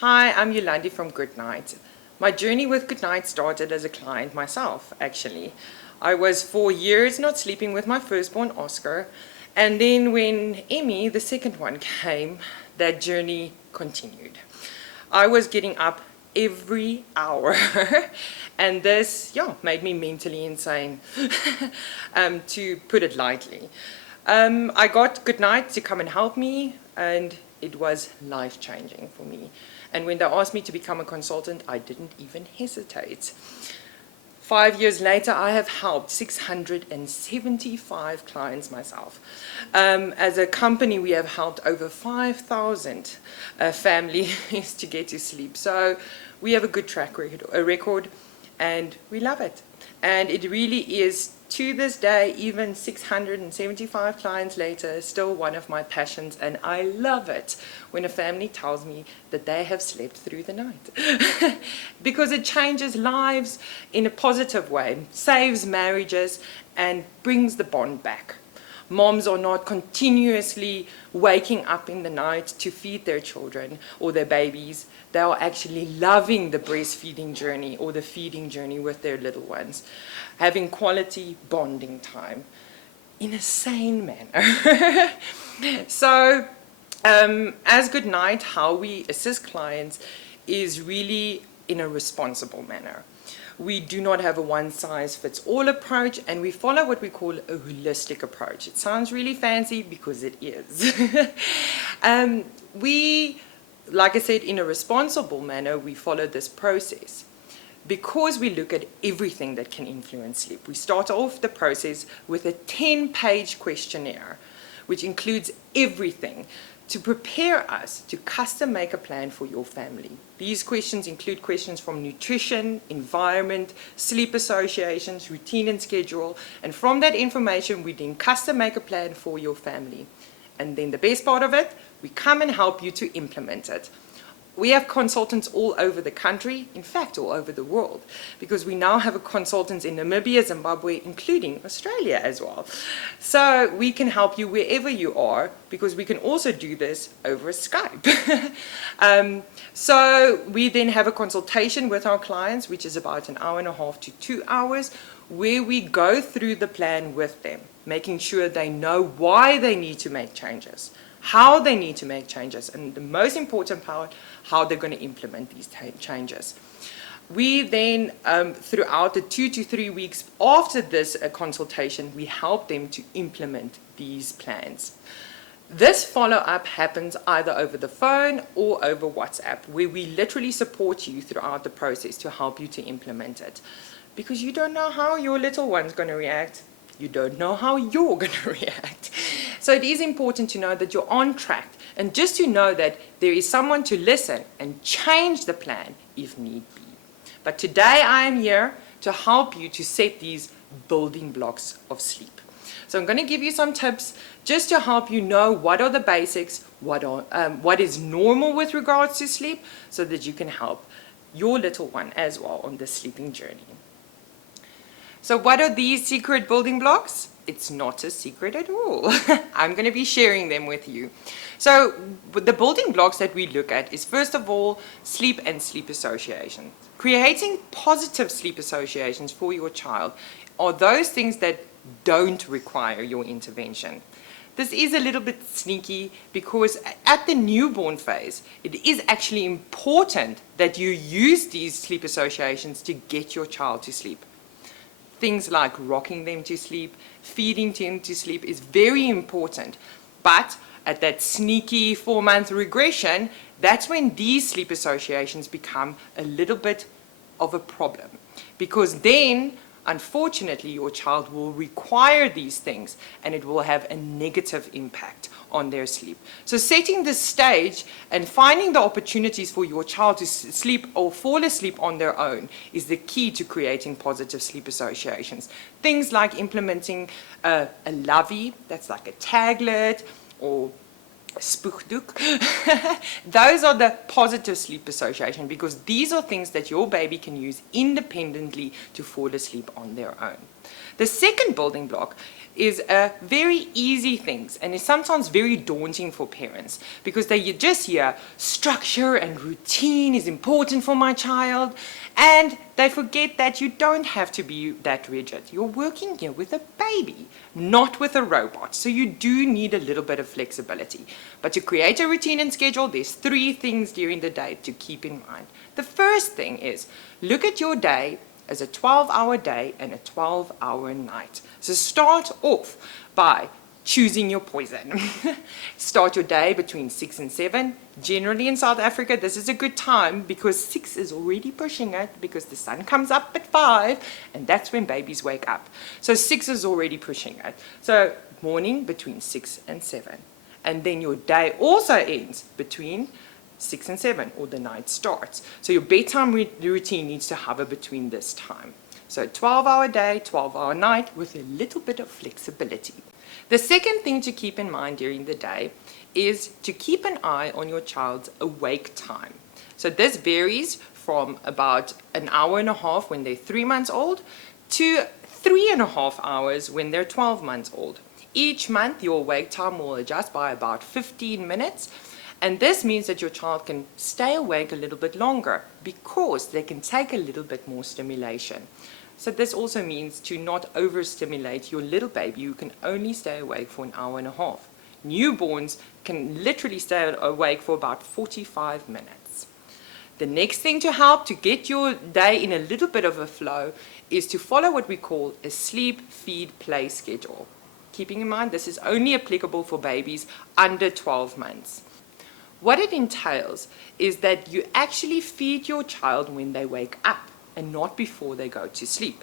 Hi, I'm Jolandi from Goodnight. My journey with Goodnight started as a client myself, actually. I was 4 years not sleeping with my firstborn Oscar, and then when Emmy, the second one, came, that journey continued. I was getting up every hour, and this, made me mentally insane, to put it lightly. I got Goodnight to come and help me, and it was life-changing for me. And when they asked me to become a consultant, I didn't even hesitate. 5 years later, I have helped 675 clients myself. As a company, we have helped over 5,000 families to get to sleep. So we have a good track record, and we love it. And it really is, to this day, even 675 clients later, still one of my passions, and I love it when a family tells me that they have slept through the night. Because it changes lives in a positive way, saves marriages, and brings the bond back. Moms are not continuously waking up in the night to feed their children or their babies. They are actually loving the breastfeeding journey or the feeding journey with their little ones, having quality bonding time in a sane manner. So, as Goodnight, how we assist clients is really in a responsible manner. We do not have a one-size-fits-all approach, and we follow what we call a holistic approach. It sounds really fancy because it is. Like I said, in a responsible manner, we follow this process. Because we look at everything that can influence sleep, we start off the process with a 10-page questionnaire, which includes everything to prepare us to custom make a plan for your family. These questions include questions from nutrition, environment, sleep associations, routine and schedule, and from that information we then custom make a plan for your family. And then the best part of it, we come and help you to implement it. We have consultants all over the country, in fact all over the world, because we now have consultants in Namibia, Zimbabwe, including Australia as well. So we can help you wherever you are, because we can also do this over Skype. So we then have a consultation with our clients, which is about 1.5 hours to 2 hours, where we go through the plan with them, making sure they know why they need to make changes, how they need to make changes, and the most important part, how they're going to implement these changes. We then, throughout the 2 to 3 weeks after this consultation, we help them to implement these plans. This follow-up happens either over the phone or over WhatsApp, where we literally support you throughout the process to help you to implement it. Because you don't know how your little one's going to react. You don't know how you're going to react. So it is important to know that you're on track, and just to know that there is someone to listen and change the plan if need be. But today I am here to help you to set these building blocks of sleep. So I'm going to give you some tips just to help you know what are the basics, what is normal with regards to sleep, so that you can help your little one as well on the sleeping journey. So what are these secret building blocks? It's not a secret at all. I'm going to be sharing them with you. So the building blocks that we look at is, first of all, sleep and sleep association. Creating positive sleep associations for your child are those things that don't require your intervention. This is a little bit sneaky because at the newborn phase, it is actually important that you use these sleep associations to get your child to sleep. Things like rocking them to sleep, feeding them to sleep is very important. But at that sneaky 4-month regression, that's when these sleep associations become a little bit of a problem. Because then, unfortunately, your child will require these things, and it will have a negative impact on their sleep. So setting the stage and finding the opportunities for your child to sleep or fall asleep on their own is the key to creating positive sleep associations. Things like implementing a lovey, that's like a taglet, or spoegdoek. Those are the positive sleep association, because these are things that your baby can use independently to fall asleep on their own. The second building block is very easy things, and it's sometimes very daunting for parents because they just hear structure and routine is important for my child, and they forget that you don't have to be that rigid. You're working here with a baby, not with a robot, so you do need a little bit of flexibility. But to create a routine and schedule, there's 3 things during the day to keep in mind. The first thing is look at your day as a 12-hour day and a 12-hour night. So start off by choosing your poison. Start your day between 6 and 7. Generally in South Africa, this is a good time because 6 is already pushing it because the sun comes up at 5 and that's when babies wake up. So 6 is already pushing it. So morning between 6 and 7. And then your day also ends between 6 and 7, or the night starts. So your bedtime routine needs to hover between this time. So 12-hour day, 12-hour night with a little bit of flexibility. The second thing to keep in mind during the day is to keep an eye on your child's awake time. So this varies from about an hour and a half when they're 3 months old to 3.5 hours when they're 12 months old. Each month your awake time will adjust by about 15 minutes. And this means that your child can stay awake a little bit longer because they can take a little bit more stimulation. So this also means to not overstimulate your little baby who can only stay awake for an hour and a half. Newborns can literally stay awake for about 45 minutes. The next thing to help to get your day in a little bit of a flow is to follow what we call a sleep, feed, play schedule. Keeping in mind this is only applicable for babies under 12 months. What it entails is that you actually feed your child when they wake up and not before they go to sleep.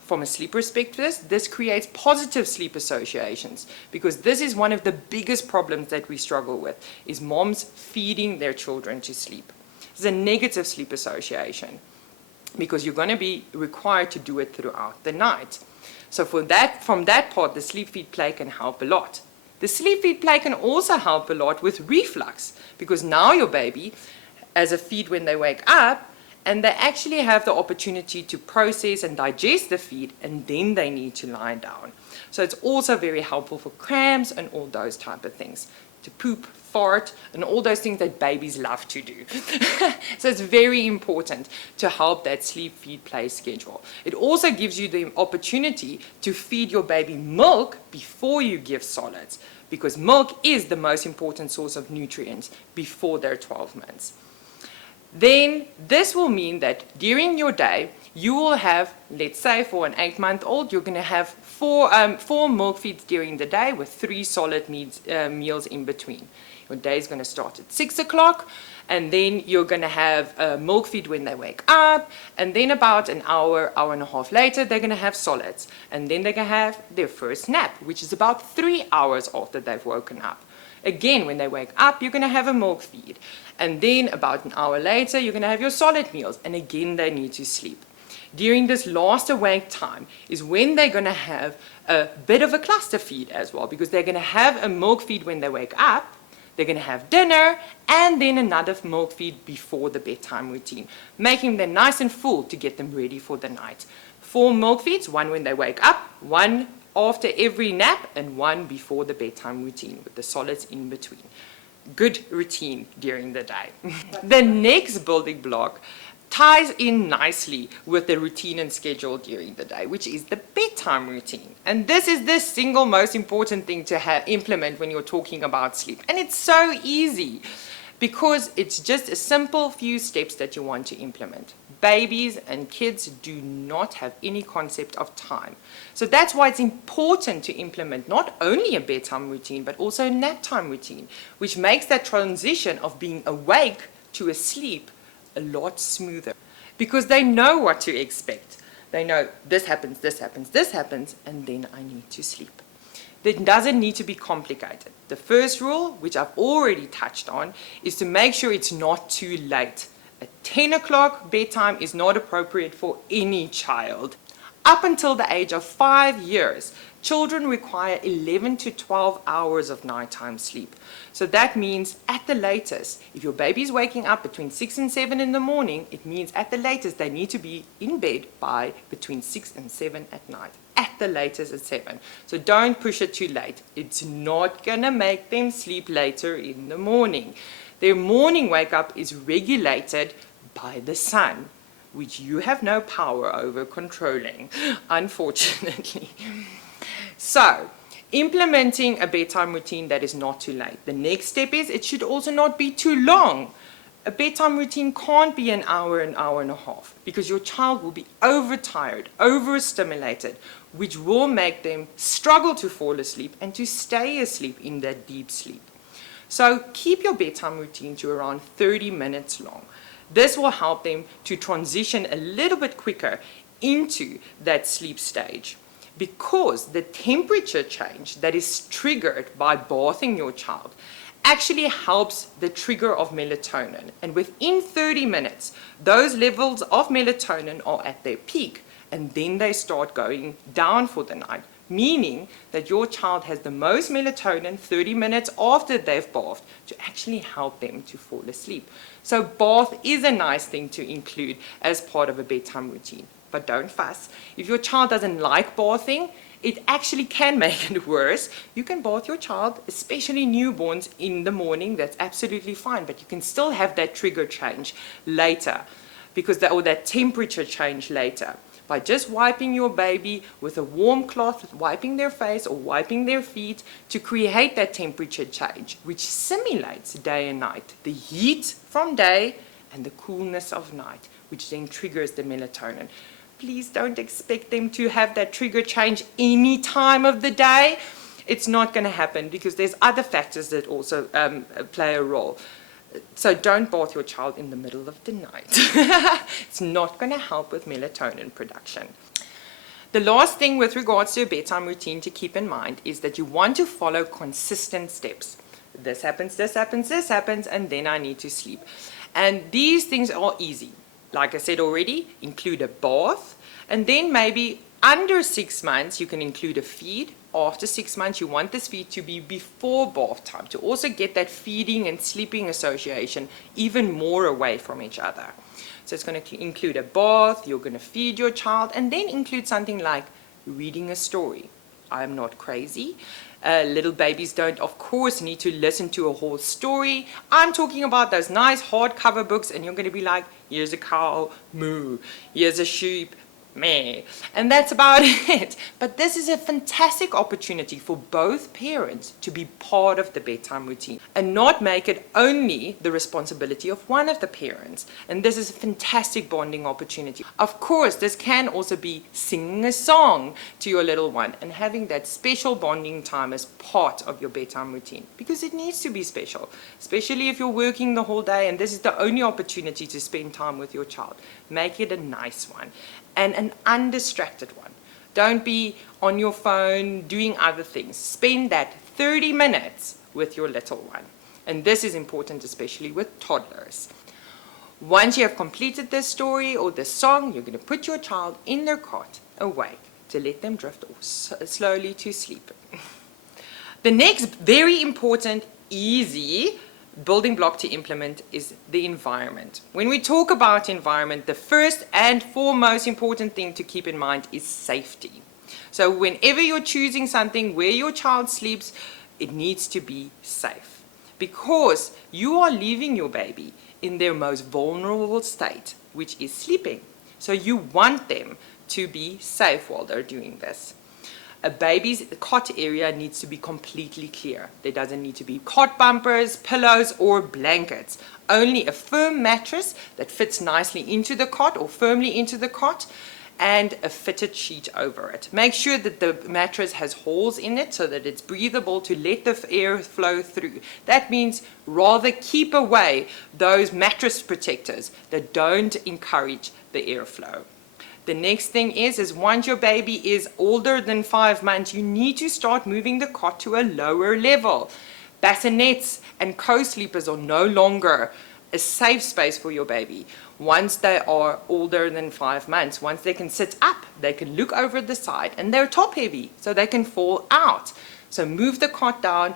From a sleep perspective, this creates positive sleep associations because this is one of the biggest problems that we struggle with, is moms feeding their children to sleep. It's a negative sleep association because you're going to be required to do it throughout the night. So from that part, the sleep feed play can help a lot. The sleep feed play can also help a lot with reflux because now your baby has a feed when they wake up and they actually have the opportunity to process and digest the feed, and then they need to lie down. So it's also very helpful for cramps and all those type of things, to poop, fart, and all those things that babies love to do. So it's very important to help that sleep feed play schedule. It also gives you the opportunity to feed your baby milk before you give solids, because milk is the most important source of nutrients before they're 12 months. Then this will mean that during your day, you will have, let's say for an 8-month-old, you're going to have four milk feeds during the day with 3 solid meals in between. Your day is going to start at 6 o'clock, and then you're going to have a milk feed when they wake up, and then about an hour, hour and a half later, they're going to have solids. And then they're going to have their first nap, which is about 3 hours after they've woken up. Again, when they wake up, you're going to have a milk feed. And then about an hour later, you're going to have your solid meals. And again, they need to sleep. During this last awake time is when they're going to have a bit of a cluster feed as well, because they're going to have a milk feed when they wake up, they're going to have dinner, and then another milk feed before the bedtime routine, making them nice and full to get them ready for the night. 4 milk feeds, 1 when they wake up, 1 after every nap, and 1 before the bedtime routine with the solids in between. Good routine during the day. The next building block ties in nicely with the routine and schedule during the day, which is the bedtime routine. And this is the single most important thing to implement when you're talking about sleep. And it's so easy because it's just a simple few steps that you want to implement. Babies and kids do not have any concept of time. So that's why it's important to implement not only a bedtime routine, but also a nap time routine, which makes that transition of being awake to asleep a lot smoother, because they know what to expect. They know this happens, this happens, this happens, and then I need to sleep. It doesn't need to be complicated. The first rule, which I've already touched on, is to make sure it's not too late. A 10 o'clock bedtime is not appropriate for any child. Up until the age of 5 years, children require 11 to 12 hours of nighttime sleep. So that means at the latest, if your baby's waking up between 6 and 7 in the morning, it means at the latest they need to be in bed by between 6 and 7 at night. At the latest at 7. So don't push it too late. It's not gonna make them sleep later in the morning. Their morning wake up is regulated by the sun, which you have no power over controlling, unfortunately. So, implementing a bedtime routine that is not too late. The next step is it should also not be too long. A bedtime routine can't be an hour and a half, because your child will be overtired, overstimulated, which will make them struggle to fall asleep and to stay asleep in that deep sleep. So keep your bedtime routine to around 30 minutes long. This will help them to transition a little bit quicker into that sleep stage, because the temperature change that is triggered by bathing your child actually helps the trigger of melatonin. And within 30 minutes, those levels of melatonin are at their peak, and then they start going down for the night, meaning that your child has the most melatonin 30 minutes after they've bathed to actually help them to fall asleep. So bath is a nice thing to include as part of a bedtime routine, but don't fuss. If your child doesn't like bathing, it actually can make it worse. You can bath your child, especially newborns, in the morning. That's absolutely fine, but you can still have that trigger change later, or that temperature change later. By just wiping your baby with a warm cloth, wiping their face or wiping their feet to create that temperature change, which simulates day and night, the heat from day and the coolness of night, which then triggers the melatonin. Please don't expect them to have that trigger change any time of the day. It's not going to happen, because there's other factors that also play a role. So don't bath your child in the middle of the night. It's not going to help with melatonin production. The last thing with regards to a bedtime routine to keep in mind is that you want to follow consistent steps. This happens, this happens, this happens, and then I need to sleep. And these things are easy. Like I said already, include a bath, and then maybe under 6 months you can include a feed. After 6 months, you want this feed to be before bath time, to also get that feeding and sleeping association even more away from each other. So it's going to include a bath, you're going to feed your child, and then include something like reading a story. I'm not crazy. Little babies don't, of course, need to listen to a whole story. I'm talking about those nice hardcover books, and you're going to be like, here's a cow, moo. Here's a sheep, meh. And that's about it. But this is a fantastic opportunity for both parents to be part of the bedtime routine and not make it only the responsibility of one of the parents. And this is a fantastic bonding opportunity. Of course, this can also be singing a song to your little one and having that special bonding time as part of your bedtime routine, because it needs to be special, especially if you're working the whole day and this is the only opportunity to spend time with your child. Make it a nice one and an undistracted one. Don't be on your phone doing other things. Spend that 30 minutes with your little one. And this is important, especially with toddlers. Once you have completed this story or this song, you're going to put your child in their cot, awake, to let them drift off slowly to sleep. The next very important, easy building block to implement is the environment. When we talk about environment, the first and foremost important thing to keep in mind is safety. So whenever you're choosing something where your child sleeps, it needs to be safe, because you are leaving your baby in their most vulnerable state, which is sleeping. So you want them to be safe while they're doing this. A baby's cot area needs to be completely clear. There doesn't need to be cot bumpers, pillows, or blankets. Only a firm mattress that fits nicely into the cot or firmly into the cot, and a fitted sheet over it. Make sure that the mattress has holes in it so that it's breathable to let the air flow through. That means rather keep away those mattress protectors that don't encourage the airflow. The next thing is once your baby is older than 5 months, you need to start moving the cot to a lower level. Bassinets and co-sleepers are no longer a safe space for your baby. once they are older than 5 months, once they can sit up, they can look over the side, and they're top heavy, so they can fall out. So move the cot down,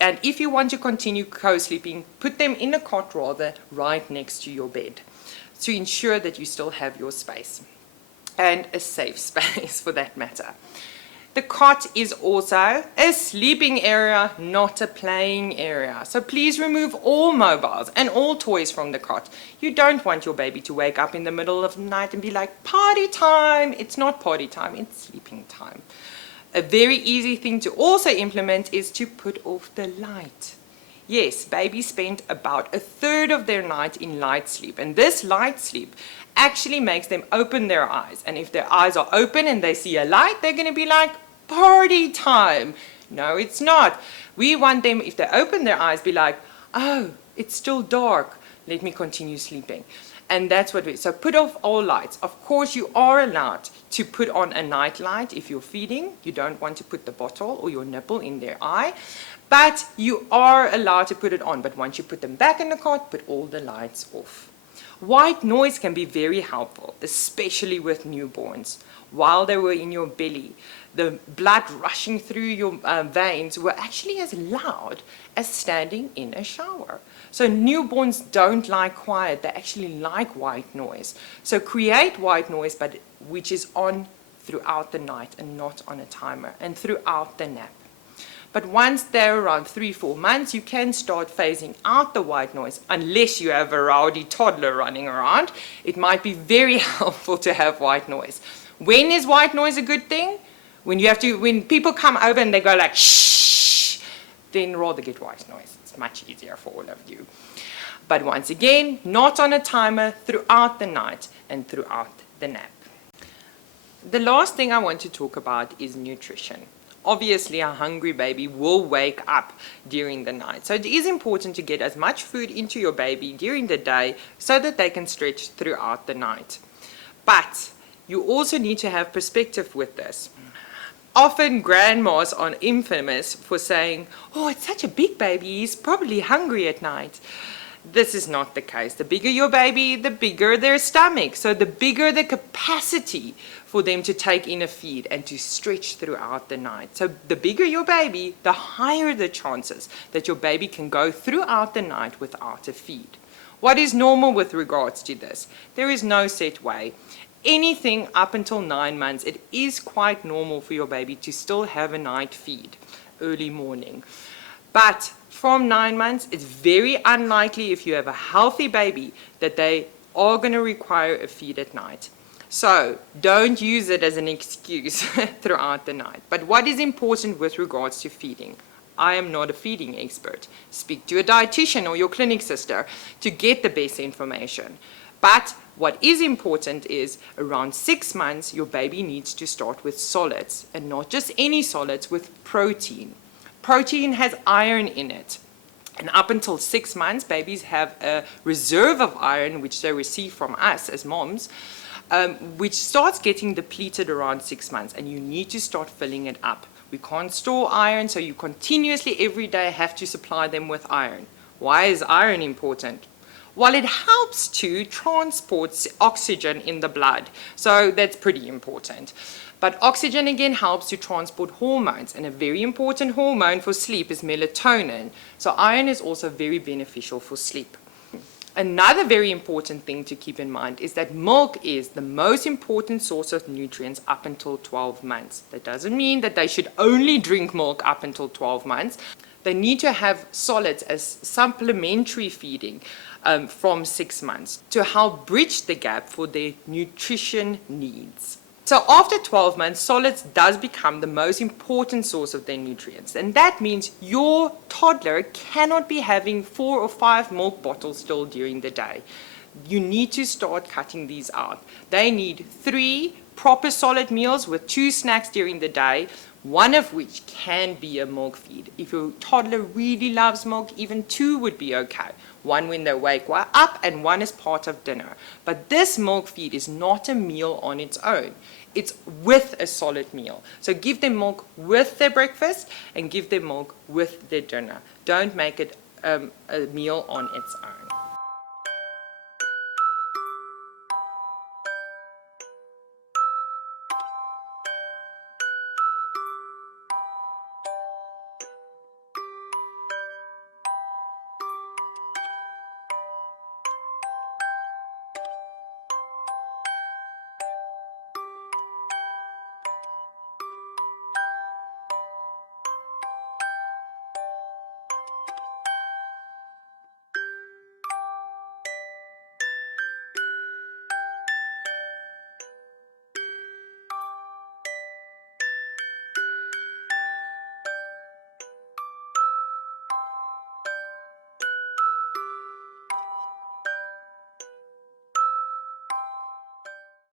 and if you want to continue co-sleeping, put them in a cot rather right next to your bed to ensure that you still have your space, and a safe space for that matter. The cot is also a sleeping area, not a playing area. So please remove all mobiles and all toys from the cot. You don't want your baby to wake up in the middle of the night and be like, party time. It's not party time, it's sleeping time. A very easy thing to also implement is to put off the light. Yes, babies spend about 1/3 of their night in light sleep, and this light sleep actually makes them open their eyes. And if their eyes are open and they see a light, they're going to be like, party time. No, it's not. We want them, if they open their eyes, be like, oh, it's still dark. Let me continue sleeping. And that's what so put off all lights. Of course, you are allowed to put on a night light if you're feeding. You don't want to put the bottle or your nipple in their eye. But you are allowed to put it on. But once you put them back in the cot, put all the lights off. White noise can be very helpful, especially with newborns. While they were in your belly, the blood rushing through your veins were actually as loud as standing in a shower. So newborns don't like quiet, they actually like white noise. So create white noise, but which is on throughout the night and not on a timer, and throughout the nap. But once they're around 3-4 months, you can start phasing out the white noise, unless you have a rowdy toddler running around. It might be very helpful to have white noise. When is white noise a good thing? When people come over and they go like, shh, then rather get white noise. It's much easier for all of you. But once again, not on a timer, throughout the night and throughout the nap. The last thing I want to talk about is nutrition. Obviously, a hungry baby will wake up during the night. So it is important to get as much food into your baby during the day so that they can stretch throughout the night. But you also need to have perspective with this. Often grandmas are infamous for saying, oh, it's such a big baby, he's probably hungry at night. This is not the case. The bigger your baby, the bigger their stomach. So the bigger the capacity for them to take in a feed and to stretch throughout the night. So the bigger your baby, the higher the chances that your baby can go throughout the night without a feed. What is normal with regards to this? There is no set way. Anything up until 9 months, it is quite normal for your baby to still have a night feed, early morning. But from 9 months, it's very unlikely, if you have a healthy baby, that they are going to require a feed at night. So don't use it as an excuse throughout the night. But what is important with regards to feeding? I am not a feeding expert. Speak to a dietitian or your clinic sister to get the best information. But what is important is around 6 months, your baby needs to start with solids, and not just any solids, with protein. Protein has iron in it. And up until 6 months, babies have a reserve of iron, which they receive from us as moms, which starts getting depleted around 6 months, and you need to start filling it up. We can't store iron, so you continuously every day have to supply them with iron. Why is iron important? Well, it helps to transport oxygen in the blood, so that's pretty important. But oxygen again helps to transport hormones, and a very important hormone for sleep is melatonin. So iron is also very beneficial for sleep. Another very important thing to keep in mind is that milk is the most important source of nutrients up until 12 months. That doesn't mean that they should only drink milk up until 12 months. They need to have solids as supplementary feeding from 6 months to help bridge the gap for their nutrition needs. So after 12 months, solids does become the most important source of their nutrients. And that means your toddler cannot be having 4 or 5 milk bottles still during the day. You need to start cutting these out. They need 3 proper solid meals with 2 snacks during the day, one of which can be a milk feed. If your toddler really loves milk, even 2 would be okay. One when they wake up and one as part of dinner. But this milk feed is not a meal on its own. It's with a solid meal. So give them milk with their breakfast and give them milk with their dinner. Don't make it a meal on its own.